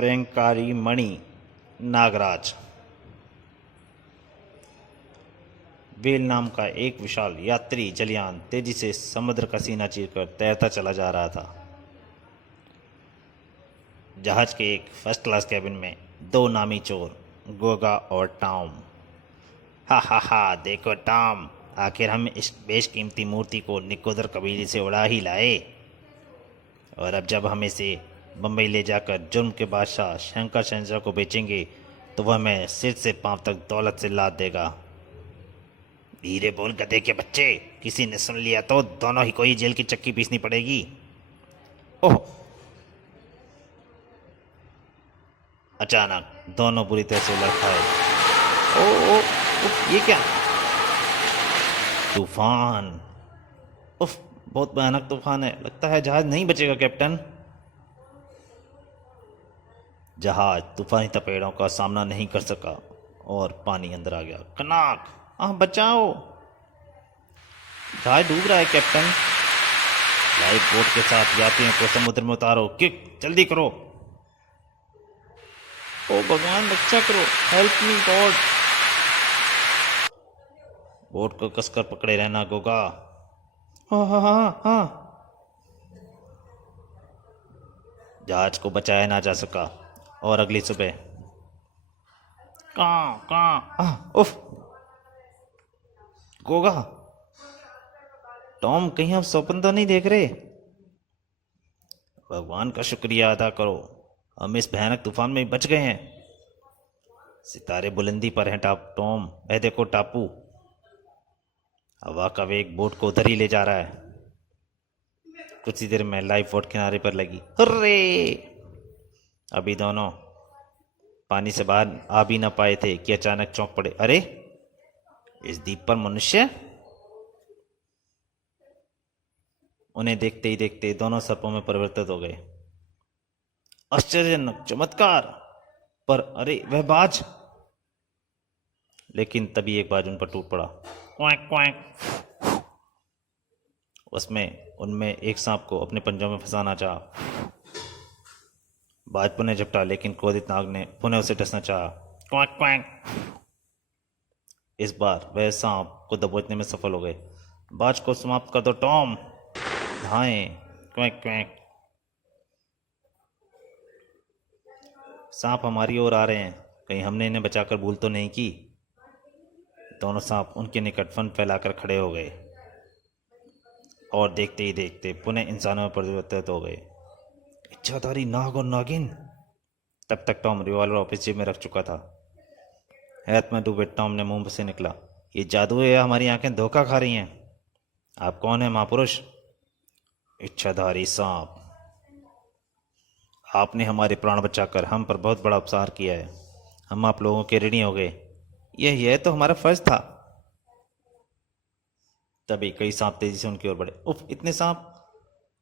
प्रयंकारी मणि Nagraj. Well नाम का एक विशाल यात्री जलयान तेजी से समुद्र का सीना चीरकर तैरता चला जा रहा था। जहाज के एक फर्स्ट क्लास कैबिन में दो नामी चोर, गोगा और टॉम। हा, देखो टॉम, आखिर हम इस बेशकीमती मूर्ति को निकोदर कबीले से उड़ा ही लाए, और अब जब हम इसे बम्बई ले जाकर जुर्म के बादशाह शंकर शहंशाह को बेचेंगे तो वह हमें सिर से पांव तक दौलत से लाद देगा। धीरे बोल गधे के बच्चे, किसी ने सुन लिया तो दोनों ही को ही जेल की चक्की पीसनी पड़ेगी। ओह! अचानक दोनों बुरी तरह से लड़खड़ाए। ओ, ये क्या? तूफान! उफ, बहुत भयानक तूफान है। लगता है जहाज नहीं बचेगा कैप्टन। जहाज तूफानी तपेड़ों का सामना नहीं कर सका और पानी अंदर आ गया। कनाक! बचाओ! जहाज डूब रहा है कैप्टन। लाइफ बोट के साथ यात्रियों को समुद्र में उतारो। क्विक, जल्दी करो। ओ भगवान, रक्षा करो। Help me God. बोट को कसकर पकड़े रहना गोगा। हाँ। जहाज को बचाया ना जा सका और अगली सुबह उफ! गोगा, टॉम, कहीं आप स्वप्न तो नहीं देख रहे? भगवान का शुक्रिया अदा करो, हम इस भयानक तूफान में बच गए हैं। सितारे बुलंदी पर हैं टॉम। वह देखो टापू। हवा का वेग बोट को उधर ही ले जा रहा है। कुछ ही देर में लाइफ बोट किनारे पर लगी। हुर्रे! अभी दोनों पानी से बाहर आ भी ना पाए थे कि अचानक चौंक पड़े। अरे, इस द्वीप पर मनुष्य! उन्हें देखते ही देखते दोनों सर्पों में परिवर्तित हो गए। आश्चर्यजनक चमत्कार! पर अरे, वह बाज! लेकिन तभी एक बाज उन पर टूट पड़ा। Quack quack. उनमें एक सांप को अपने पंजों में फंसाना चाहा। बाज पुनः झपटा, लेकिन क्रोधित नाग ने पुनः उसे डसना चाहा। Quack quack. इस बार वह सांप को दबोचने में सफल हो गए। बाज को समाप्त कर दो टॉम। धाएं। Quack quack. सांप हमारी ओर आ रहे हैं, कहीं हमने इन्हें बचाकर भूल तो नहीं की? दोनों सांप उनके निकट फन फैलाकर खड़े हो गए और देखते ही देखते पुनः इंसानों में परिवर्तित हो गए। इच्छाधारी नाग और नागिन! तब तक टॉम रिवॉल्वर ऑफिस जेब में रख चुका था। हैरत में डूबे टॉम ने मुंह से निकला, ये जादू है या हमारी आंखें धोखा खा रही हैं? आप कौन है महापुरुष? इच्छाधारी सांप, आपने हमारे प्राण बचाकर हम पर बहुत बड़ा उपकार किया है। हम आप लोगों के ऋणी हो गए। यह तो हमारा फर्ज था। तभी कई सांप तेजी से उनकी ओर बढ़े। उफ, इतने सांप!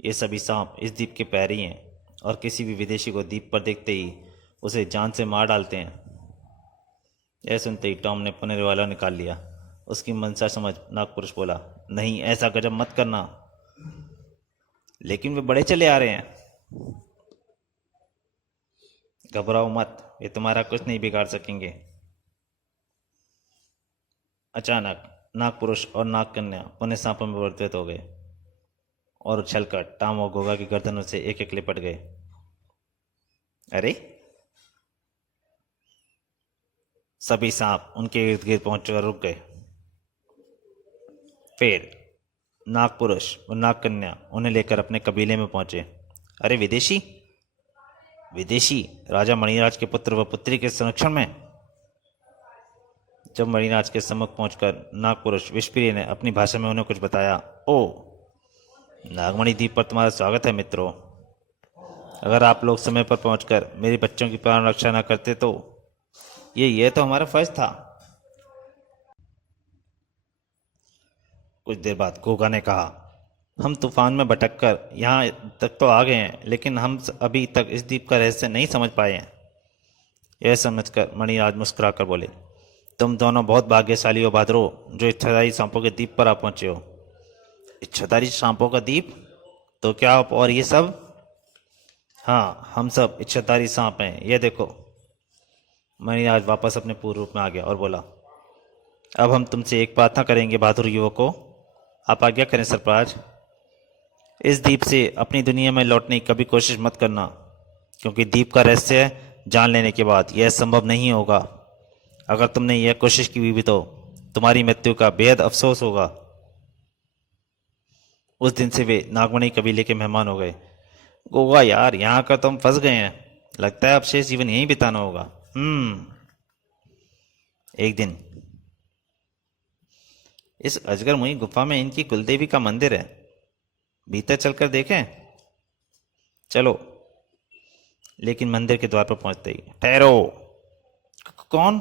ये सभी सांप इस द्वीप के पैरी हैं और किसी भी विदेशी को द्वीप पर देखते ही उसे जान से मार डालते हैं। यह सुनते ही टॉम ने पुनः रिवॉल्वर निकाल लिया। उसकी मनसा समझ नागपुरुष बोला, नहीं, ऐसा गजब मत करना। लेकिन वे बड़े चले आ रहे हैं। घबराओ मत, ये तुम्हारा कुछ नहीं बिगाड़ सकेंगे। अचानक नागपुरुष और नागकन्या पुनः सांपों में परिवर्तित हो गए और उछलकर टॉम और गोगा की गर्दनों से एक एक लिपट गए। अरे! सभी सांप उनके इर्द गिर्द पहुंचकर रुक गए। फिर नागपुरुष और नागकन्या उन्हें लेकर अपने कबीले में पहुंचे। अरे, विदेशी राजा मणिराज के पुत्र व पुत्री के संरक्षण में। जब मणिराज के सम्मुख पहुंचकर नागपुरुष विषप्रिय ने अपनी भाषा में उन्हें कुछ बताया। ओ, नागमणि द्वीप पर तुम्हारा स्वागत है मित्रों। अगर आप लोग समय पर पहुंचकर मेरे बच्चों की प्राण रक्षा न करते तो ये तो हमारा फर्ज था। कुछ देर बाद गोगा ने कहा, हम तूफान में भटक कर यहाँ तक तो आ गए हैं, लेकिन हम अभी तक इस द्वीप का रहस्य नहीं समझ पाए हैं। यह समझकर मणिराज मुस्कुरा कर बोले, तुम दोनों बहुत भाग्यशाली हो बहादुरो, जो इच्छाधारी सांपों के द्वीप पर आ पहुंचे हो। इच्छाधारी सांपों का द्वीप? तो क्या आप और ये सब? हाँ, हम सब इच्छाधारी सांप हैं, ये देखो। मणि आज वापस अपने पूर्व रूप में आ गया और बोला, अब हम तुमसे एक प्रार्थना करेंगे बहादुर युवकों। आप आज्ञा करें सरफराज। इस द्वीप से अपनी दुनिया में लौटने की कभी कोशिश मत करना, क्योंकि द्वीप का रहस्य जान लेने के बाद यह संभव नहीं होगा। अगर तुमने यह कोशिश की भी तो तुम्हारी मृत्यु का बेहद अफसोस होगा। उस दिन से वे नागमणि कबीले के मेहमान हो गए। गोवा यार, यहाँ का तो हम फंस गए हैं। लगता है अब शेष जीवन यहीं बिताना होगा। एक दिन इस अजगर मुई गुफा में इनकी कुलदेवी का मंदिर है, भीतर चलकर देखें। चलो। लेकिन मंदिर के द्वार पर पहुंचते ही, ठहरो। कौन?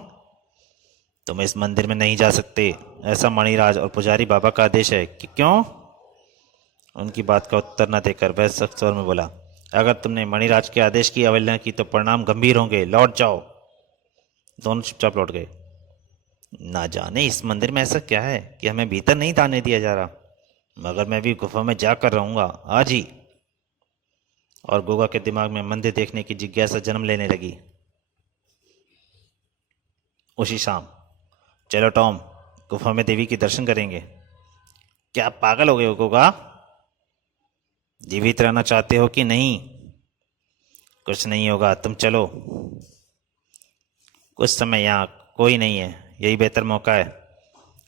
तुम इस मंदिर में नहीं जा सकते, ऐसा मणिराज और पुजारी बाबा का आदेश है। कि क्यों? उनकी बात का उत्तर न देकर वह सख्त स्वर में बोला, अगर तुमने मणिराज के आदेश की अवहेलना की तो परिणाम गंभीर होंगे। लौट जाओ। दोनों चुपचाप लौट गए। ना जाने इस मंदिर में ऐसा क्या है कि हमें भीतर नहीं जाने दिया जा रहा, मगर मैं भी गुफा में जाकर रहूंगा आज ही। और गोगा के दिमाग में मंदिर देखने की जिज्ञासा जन्म लेने लगी। उसी शाम, चलो टॉम, गुफा में देवी के दर्शन करेंगे। क्या आप पागल हो गए हो गोगा? जीवित रहना चाहते हो कि नहीं? कुछ नहीं होगा, तुम चलो। कुछ समय यहाँ कोई नहीं है, यही बेहतर मौका है।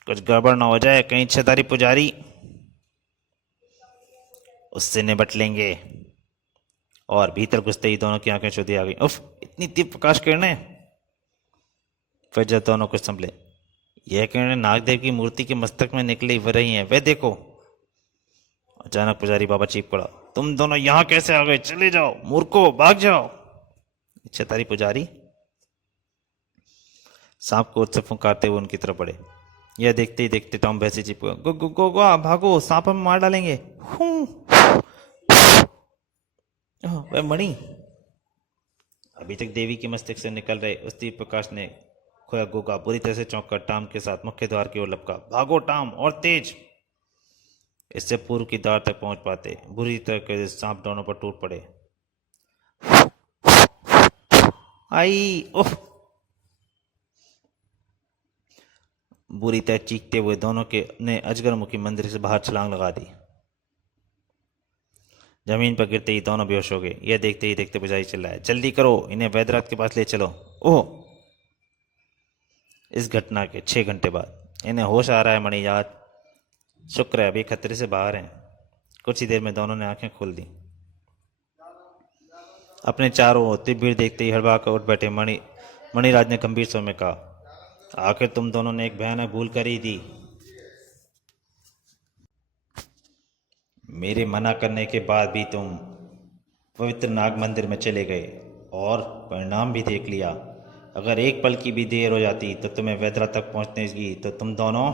कुछ गड़बड़ ना हो जाए, कहीं इच्छाधारी पुजारी, उससे निपट लेंगे। और भीतर घुसते ही दोनों की आंखें चौधी आ गई। उफ, इतनी तीव्र प्रकाश किरणें! फिर जब दोनों कुछ संभले, यह किरणें नागदेव की मूर्ति के मस्तक में निकली व रही हैं, वे देखो। अचानक पुजारी बाबा चीख पड़ा, तुम दोनों यहां कैसे आ गए? चले जाओ मूर्खो, भाग जाओ। इच्छाधारी पुजारी सांप को से फुंकारते हुए उनकी तरफ बढ़े। यह देखते ही देखते टॉम भैंसे चिपक गया। गो गो गो गो, भागो, सांप हमें मार डालेंगे। वह मणि! अभी तक देवी के मस्तक से निकल रहे उस दीप प्रकाश ने खोया गोगा बुरी तरह से चौंक कर टाम के साथ मुख्य द्वार की ओर लपका। भागो टाम, और तेज! इससे पूर्व की द्वार तक पहुंच पाते बुरी तरह के सांप दोनों पर टूट पड़े। आई ओह! बुरी तरह चीखते हुए दोनों के ने अजगरमुखी मंदिर से बाहर छलांग लगा दी। जमीन पर गिरते ही दोनों बेहोश हो गए। यह देखते ही देखते पुजारी चिल्लाया, जल्दी करो, इन्हें वैद्यनाथ के पास ले चलो। ओह! इस घटना के 6 घंटे बाद इन्हें होश आ रहा है मणिराज। शुक्र है अभी खतरे से बाहर हैं। कुछ ही देर में दोनों ने आंखें खोल दी। अपने चारों ओर तीव्र भीड़ देखते ही हड़बड़ा कर उठ बैठे मणिराज ने गंभीर स्वर में कहा, आखिर तुम दोनों ने एक भयानक भूल कर ही दी। मेरे मना करने के बाद भी तुम पवित्र नाग मंदिर में चले गए और परिणाम भी देख लिया। अगर एक पल की भी देर हो जाती तो तुम्हें वैद्यनाथ तक पहुंचने की तो तुम दोनों।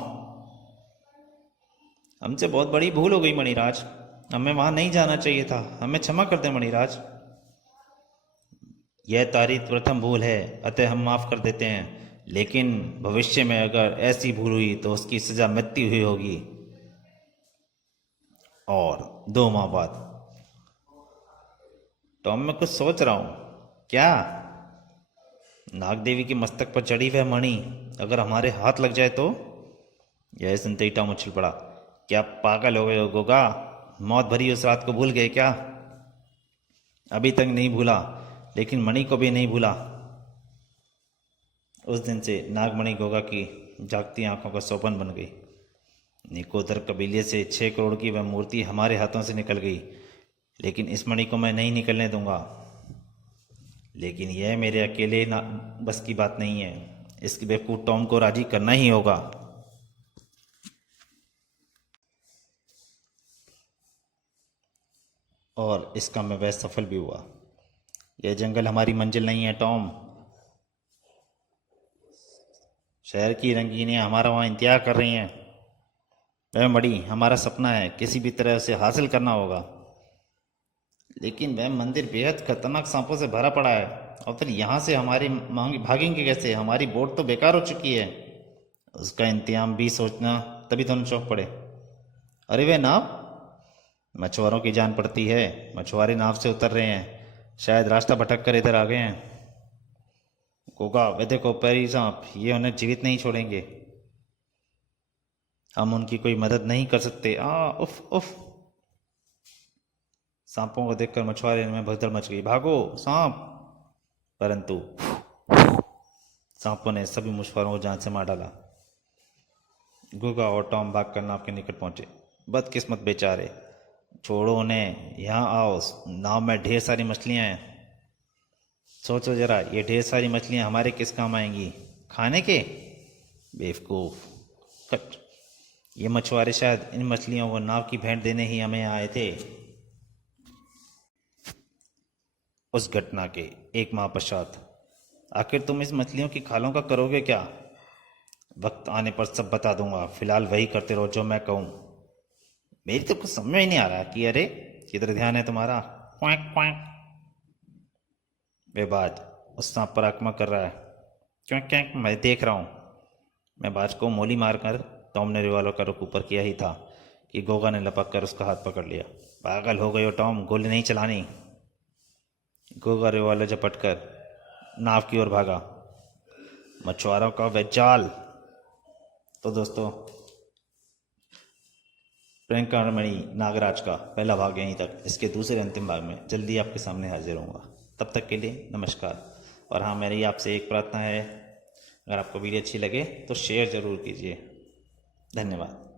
हमसे बहुत बड़ी भूल हो गई मणिराज, हमें वहां नहीं जाना चाहिए था, हमें क्षमा कर दे मणिराज। यह तारीफ प्रथम भूल है, अतः हम माफ कर देते हैं, लेकिन भविष्य में अगर ऐसी भूल हुई तो उसकी सजा मृत्यु हुई होगी। और 2 माह बाद। टॉम, मैं कुछ सोच रहा हूं। क्या? नाग देवी के मस्तक पर चढ़ी वह मणि अगर हमारे हाथ लग जाए तो? यह सुनते ही टॉम उछल पड़ा। क्या पागल हो गए हो गोगा? मौत भरी उस रात को भूल गए क्या? अभी तक नहीं भूला, लेकिन मणि को भी नहीं भूला। उस दिन से नागमणि गोगा की जागती आंखों का सोपन बन गई। निकोदर कबीले से 6 करोड़ की वह मूर्ति हमारे हाथों से निकल गई, लेकिन इस मणि को मैं नहीं निकलने दूंगा। लेकिन यह मेरे अकेले बस की बात नहीं है, इस बेवकूफ टॉम को राजी करना ही होगा। और इस काम में वह सफल भी हुआ। यह जंगल हमारी मंजिल नहीं है टॉम। शहर की रंगीनियां हमारा वहाँ इंतजार कर रही हैं। वह मणि हमारा सपना है, किसी भी तरह उसे हासिल करना होगा। लेकिन वह मंदिर बेहद खतरनाक सांपों से भरा पड़ा है, और फिर यहाँ से हमारी भागेंगे कैसे? हमारी बोट तो बेकार हो चुकी है। उसका इंतजाम भी सोचना। तभी दोनों चौंक पड़े। अरे वे नाव! मछुआरों की जान पड़ती है, मछुआरे नाव से उतर रहे हैं। शायद रास्ता भटक कर इधर आ गए हैं। गोगा, वे देखो पैरी सांप, ये उन्हें जीवित नहीं छोड़ेंगे। हम उनकी कोई मदद नहीं कर सकते। उफ उफ। सांपों को देखकर मछुआरे में भगदड़ मच गई। भागो सांप! परंतु सांपों ने सभी मछुआरों को जान से मार डाला। गोगा और टॉम भागकर नाव के निकट पहुंचे। बदकिस्मत बेचारे, छोड़ो उन्हें, यहाँ आओ, नाव में ढेर सारी मछलियाँ हैं। सोचो जरा, ये ढेर सारी मछलियाँ हमारे किस काम आएंगी? खाने के? बेवकूफ़! कट! ये मछुआरे शायद इन मछलियों को नाव की भेंट देने ही हमें आए थे। उस घटना के एक माह पश्चात, आखिर तुम इस मछलियों की खालों का करोगे क्या? वक्त आने पर सब बता दूंगा, फिलहाल वही करते रहो जो मैं कहूँ। मेरी तो कुछ समझ में ही नहीं आ रहा कि अरे किधर ध्यान है तुम्हारा? Quack quack. वे बाज उस सांप पर आक्रमण कर रहा है। क्यों क्या? मैं देख रहा हूँ। मैं बाज को मोली मारकर टॉम ने रिवॉल्वर का रुख ऊपर किया ही था कि गोगा ने लपक कर उसका हाथ पकड़ लिया। पागल हो गए हो टॉम, गोली नहीं चलानी। गोगा रिवॉल्वर झपटकर नाव की ओर भागा। मछुआरों का वह जाल। तो दोस्तों, प्रैंक कहानी नागराज का पहला भाग यहीं तक। इसके दूसरे अंतिम भाग में जल्दी आपके सामने हाजिर होऊंगा। तब तक के लिए नमस्कार। और हाँ, मेरी आपसे एक प्रार्थना है, अगर आपको वीडियो अच्छी लगे तो शेयर ज़रूर कीजिए। धन्यवाद।